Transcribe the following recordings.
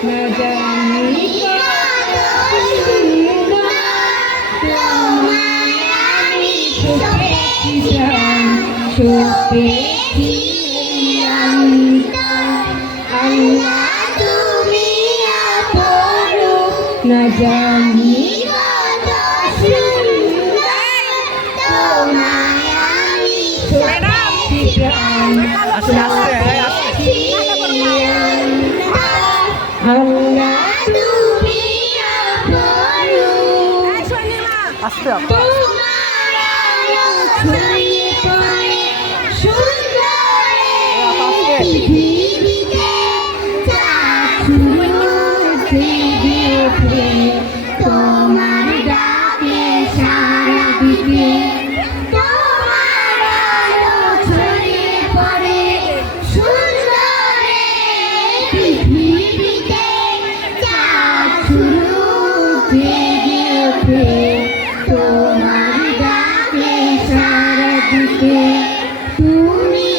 না জানি না জানি আস্তে তোমার ডাকে সারা দিকে তোমার আলো ছড়িয়ে পড়ে সুন্দরে পৃথিবীতে চাঁদ শুরু জেগে ওঠে তোমার ডাকে সারা দিকে তুমি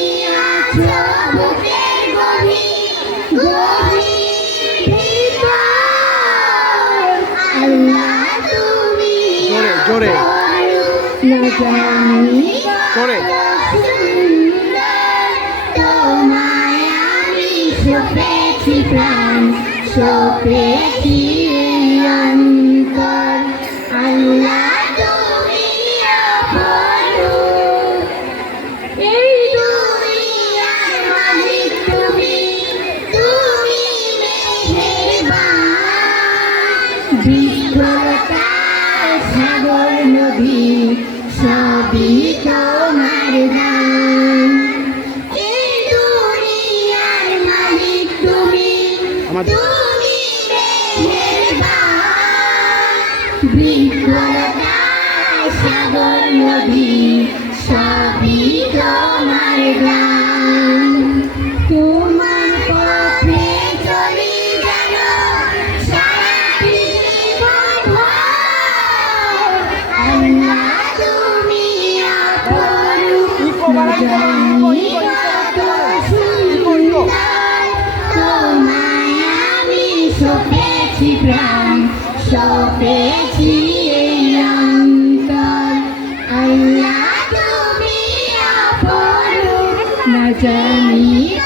আছো বুকের গভীর আল্লাহ তুমি জোরে না জানি জোরে তোমায় আমি সপেছি প্রাণ সপেছি অন্তর আল্লাহ তুমি অপরূপ এই দুনিয়ার মালিক তুমি তুমি মেহেরবান বিশ্বতা সাগর নদী সবই তোমার দান এই দুনিয়ার মালিক তুমি তুমি মেহেরবান বিশ্বতা সাগর নদী সবই তোমার দান তোমার পথে চলি যেন সারা জীবন আল্লাহ তুমি অপরূপ না জানি কত সুন্দর তোমায় আমি সপেছি প্রাণ সপেছি এই অন্তর আল্লাহ তুমি অপরূপ না জানি